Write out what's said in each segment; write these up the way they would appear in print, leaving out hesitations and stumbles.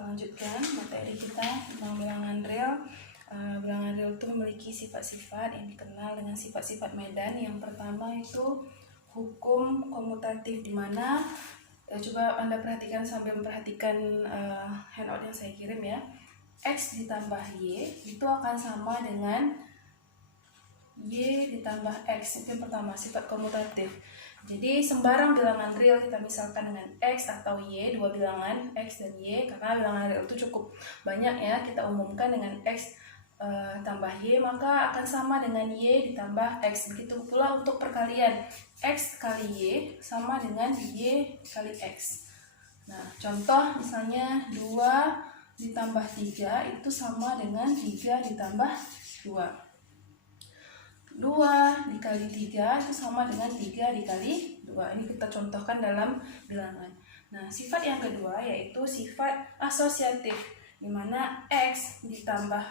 kita lanjutkan materi kita tentang bilangan real. Bilangan real itu memiliki sifat-sifat yang dikenal dengan sifat-sifat medan. Yang pertama itu hukum komutatif, di mana coba Anda perhatikan sambil memperhatikan handout yang saya kirim ya. X ditambah Y itu akan sama dengan Y ditambah X. Itu yang pertama, sifat komutatif. Jadi sembarang bilangan real kita misalkan dengan X atau Y, dua bilangan X dan Y, karena bilangan real itu cukup banyak ya, kita umumkan dengan X tambah Y, maka akan sama dengan Y ditambah X. Begitu pula untuk perkalian, X kali Y sama dengan Y kali X. Nah, contoh misalnya 2 ditambah 3 itu sama dengan 3 ditambah 2. 2 dikali 3 itu sama dengan 3 dikali 2. Ini kita contohkan dalam bilangan. Nah, sifat yang kedua yaitu sifat asosiatif, di mana X ditambah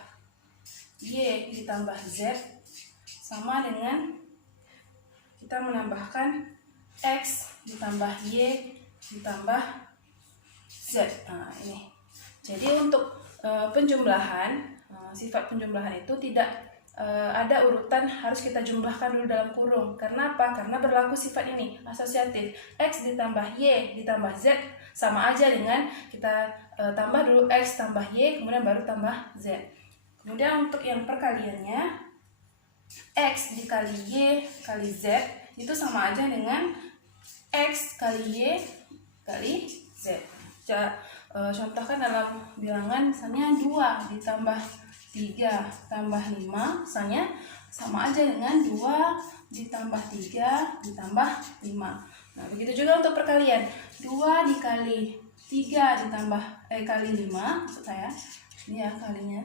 Y ditambah Z sama dengan kita menambahkan X ditambah Y ditambah Z. Nah, ini. Jadi untuk penjumlahan, sifat penjumlahan itu tidak ada urutan harus kita jumlahkan dulu dalam kurung. Karena apa? Karena berlaku sifat ini, asosiatif. X ditambah Y ditambah Z sama aja dengan kita tambah dulu X tambah Y, kemudian baru tambah Z. Kemudian untuk yang perkaliannya, X dikali Y kali Z itu sama aja dengan X kali Y kali Z. Contohkan dalam bilangan misalnya 2 ditambah 3 tambah 5, misalnya sama aja dengan 2 ditambah 3 ditambah 5. Nah, begitu juga untuk perkalian. 2 dikali 3 ditambah kali 5, maksud saya. Ini ya kalinya.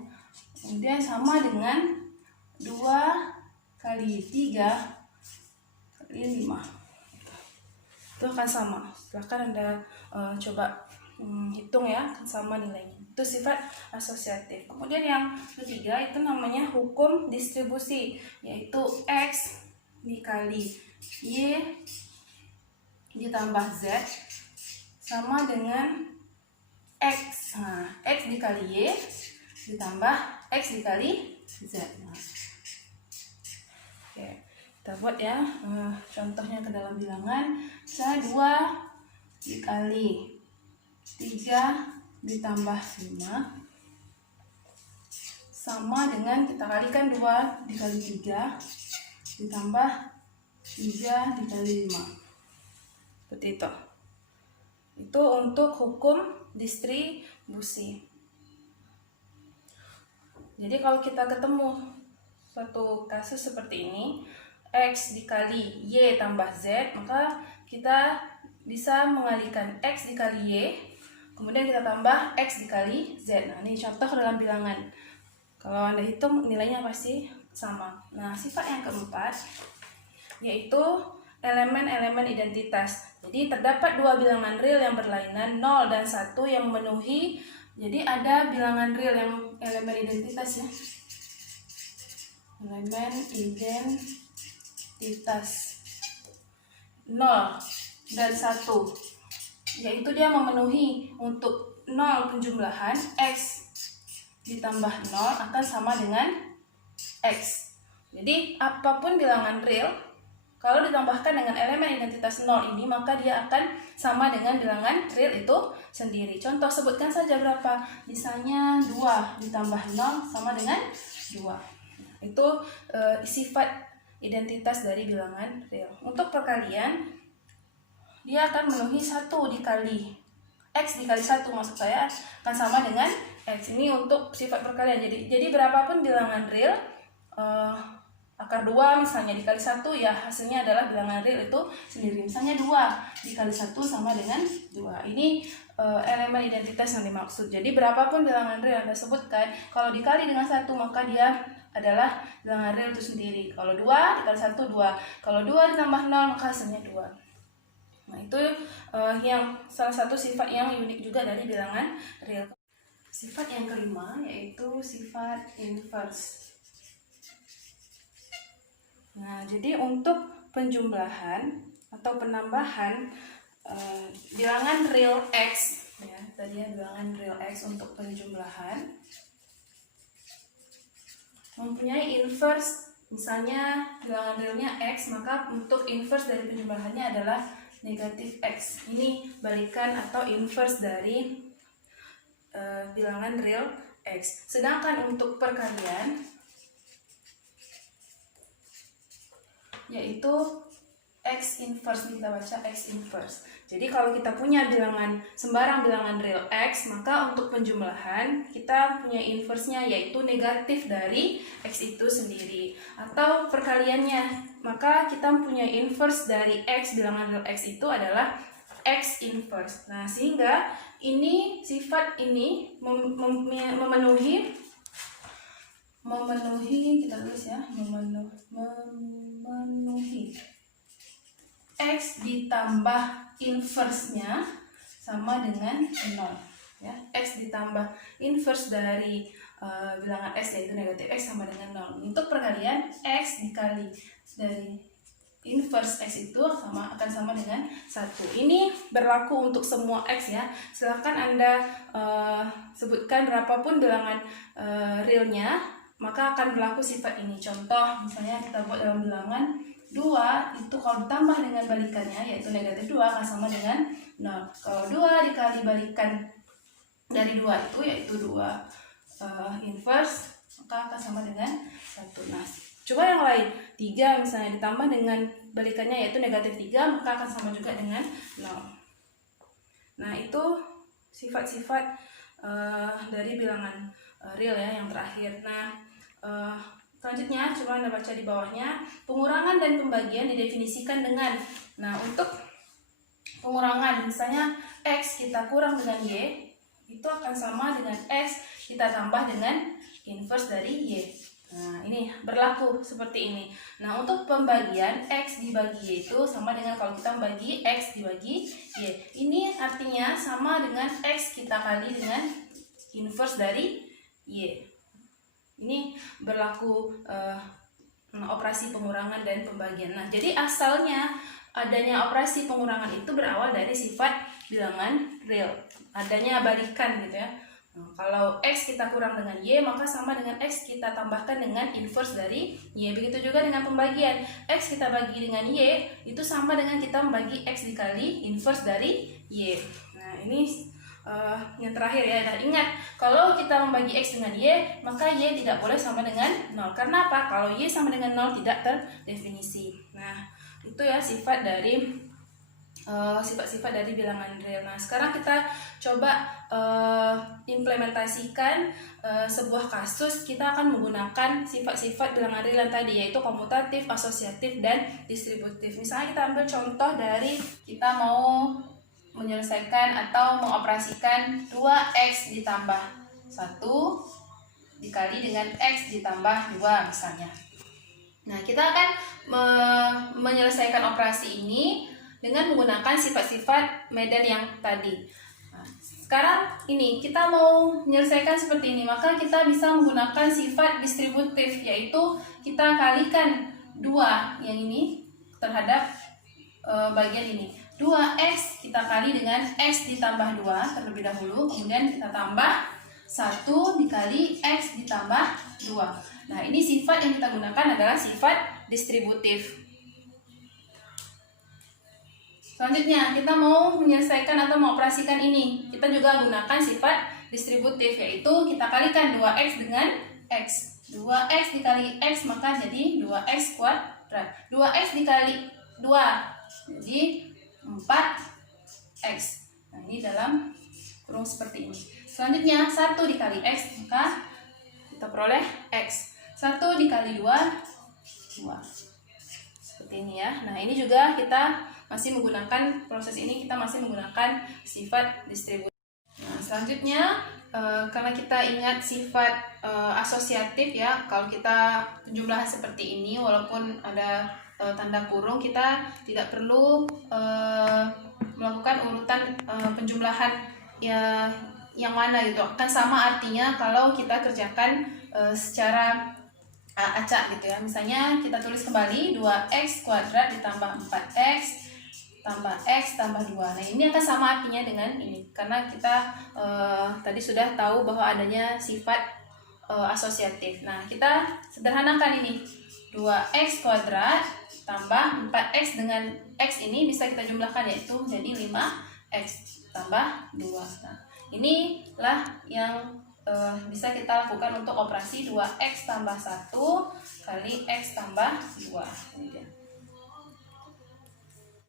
Kemudian sama dengan 2 kali 3 kali 5. Itu akan sama. Silahkan Anda coba hitung ya, akan sama nilainya. Itu sifat asosiatif. Kemudian yang ketiga itu namanya hukum distribusi, yaitu X dikali Y ditambah Z sama dengan X. Nah, X dikali Y ditambah X dikali Z. Nah, oke, kita buat ya contohnya ke dalam bilangan. Misalnya 2 dikali 3 ditambah 5 sama dengan kita kalikan 2 dikali 3 ditambah 3 dikali 5. Seperti itu. Itu untuk hukum distribusi. Jadi kalau kita ketemu suatu kasus seperti ini, X dikali Y tambah Z, maka kita bisa mengalihkan X dikali Y, kemudian kita tambah X dikali Z. Nah, ini contoh dalam bilangan. Kalau Anda hitung nilainya pasti sama. Nah, sifat yang keempat yaitu elemen-elemen identitas. Jadi terdapat dua bilangan real yang berlainan, 0 dan 1 yang memenuhi. Jadi ada bilangan real yang elemen identitas ya. Elemen identitas 0 dan 1, yaitu dia memenuhi untuk 0 penjumlahan X ditambah 0 akan sama dengan X. Jadi apapun bilangan real, kalau ditambahkan dengan elemen identitas 0 ini, maka dia akan sama dengan bilangan real itu sendiri. Contoh, sebutkan saja berapa. Misalnya 2 ditambah 0 sama dengan 2. Itu sifat identitas dari bilangan real. Untuk perkalian, dia akan memenuhi 1 dikali X dikali 1, maksud saya akan sama dengan X. Ini untuk sifat perkalian. Jadi berapapun bilangan real, akar 2 misalnya dikali 1, ya hasilnya adalah bilangan real itu sendiri. Misalnya 2 dikali 1 sama dengan 2. Ini elemen identitas yang dimaksud. Jadi berapapun bilangan real Anda sebutkan, kalau dikali dengan 1 maka dia adalah bilangan real itu sendiri. Kalau 2 dikali 1, 2. Kalau 2 ditambah 0 maka hasilnya 2. Nah, itu yang salah satu sifat yang unik juga dari bilangan real. Sifat yang kelima yaitu sifat inverse. Nah, jadi untuk penjumlahan atau penambahan bilangan real X Ya, tadi ya bilangan real X untuk penjumlahan mempunyai inverse. Misalnya bilangan realnya X, maka untuk inverse dari penjumlahannya adalah negatif X. Ini balikan atau inverse dari bilangan real X. Sedangkan untuk perkalian, yaitu X inverse, kita baca X inverse. Jadi kalau kita punya sembarang bilangan real X, maka untuk penjumlahan kita punya inverse-nya, yaitu negatif dari X itu sendiri. Atau perkaliannya, maka kita punya inverse dari X, bilangan real X itu adalah X inverse. Nah, sehingga ini sifat ini memenuhi, kita tulis ya, memenuhi X ditambah inverse-nya sama dengan 0 ya. X ditambah inverse dari bilangan X, yaitu negatif X, sama dengan 0. Untuk perkalian, X dikali dari inverse X itu akan sama dengan 1. Ini berlaku untuk semua X ya. Silahkan Anda sebutkan berapapun bilangan realnya, maka akan berlaku sifat ini. Contoh, misalnya kita buat dalam bilangan 2 itu kalau ditambah dengan balikannya, yaitu negatif 2, akan sama dengan 0. Kalau 2 dikali balikan dari 2 itu, yaitu 2 inverse, maka akan sama dengan 1. Nah, coba yang lain, 3 misalnya ditambah dengan balikannya, yaitu negatif 3, maka akan sama juga dengan 0. Nah, itu sifat-sifat dari bilangan real ya, yang terakhir. Nah, selanjutnya, coba Anda baca di bawahnya. Pengurangan dan pembagian didefinisikan dengan, nah untuk pengurangan, misalnya X kita kurang dengan Y, itu akan sama dengan X kita tambah dengan inverse dari Y. Nah, ini berlaku seperti ini. Nah, untuk pembagian, X dibagi Y itu sama dengan kalau kita membagi X dibagi Y. Ini artinya sama dengan X kita kali dengan inverse dari Y. Ini berlaku operasi pengurangan dan pembagian. Nah, jadi asalnya adanya operasi pengurangan itu berawal dari sifat bilangan real. Adanya balikan gitu ya. Nah, kalau X kita kurang dengan Y, maka sama dengan X kita tambahkan dengan inverse dari Y. Begitu juga dengan pembagian. X kita bagi dengan Y, itu sama dengan kita membagi X dikali inverse dari Y. Nah, ini yang terakhir ya. Dan ingat, kalau kita membagi X dengan Y, maka Y tidak boleh sama dengan 0. Karena apa? Kalau Y sama dengan 0 tidak terdefinisi. Nah, itu ya sifat dari sifat-sifat dari bilangan real. Nah, sekarang kita coba implementasikan sebuah kasus. Kita akan menggunakan sifat-sifat bilangan real yang tadi, yaitu komutatif, asosiatif, dan distributif. Misalnya kita ambil contoh dari kita mau menyelesaikan atau mengoperasikan 2X ditambah 1 dikali dengan X ditambah 2 misalnya. Nah, kita akan menyelesaikan operasi ini dengan menggunakan sifat-sifat Medan yang tadi. Nah, sekarang ini kita mau menyelesaikan seperti ini, maka kita bisa menggunakan sifat distributif, yaitu kita kalikan 2 yang ini terhadap bagian ini. 2X kita kali dengan X ditambah 2 terlebih dahulu, kemudian kita tambah 1 dikali X ditambah 2. Nah, ini sifat yang kita gunakan adalah sifat distributif. Selanjutnya, kita mau menyelesaikan atau mengoperasikan ini. Kita juga gunakan sifat distributif, yaitu kita kalikan 2X dengan X. 2X dikali X maka jadi 2X kuadrat. 2X dikali 2 jadi 4X. Nah, ini dalam kurung seperti ini. Selanjutnya 1 dikali X, maka kita peroleh X. 1 dikali 2, 2. Seperti ini ya. Nah, ini juga kita masih menggunakan proses ini, kita masih menggunakan sifat distributif. Nah, selanjutnya karena kita ingat sifat asosiatif ya, kalau kita penjumlahan seperti ini walaupun ada tanda kurung, kita tidak perlu melakukan urutan penjumlahan ya yang mana gitu, akan sama artinya kalau kita kerjakan secara acak gitu ya. Misalnya kita tulis kembali 2X kuadrat ditambah 4X tambah X tambah 2. Nah ini akan sama artinya dengan ini, karena kita tadi sudah tahu bahwa adanya sifat asosiatif. Nah kita sederhanakan ini, 2X kuadrat tambah 4X dengan X ini bisa kita jumlahkan, yaitu jadi 5X tambah 2. Nah inilah yang bisa kita lakukan untuk operasi 2X tambah 1 kali X tambah 2. Ini dia.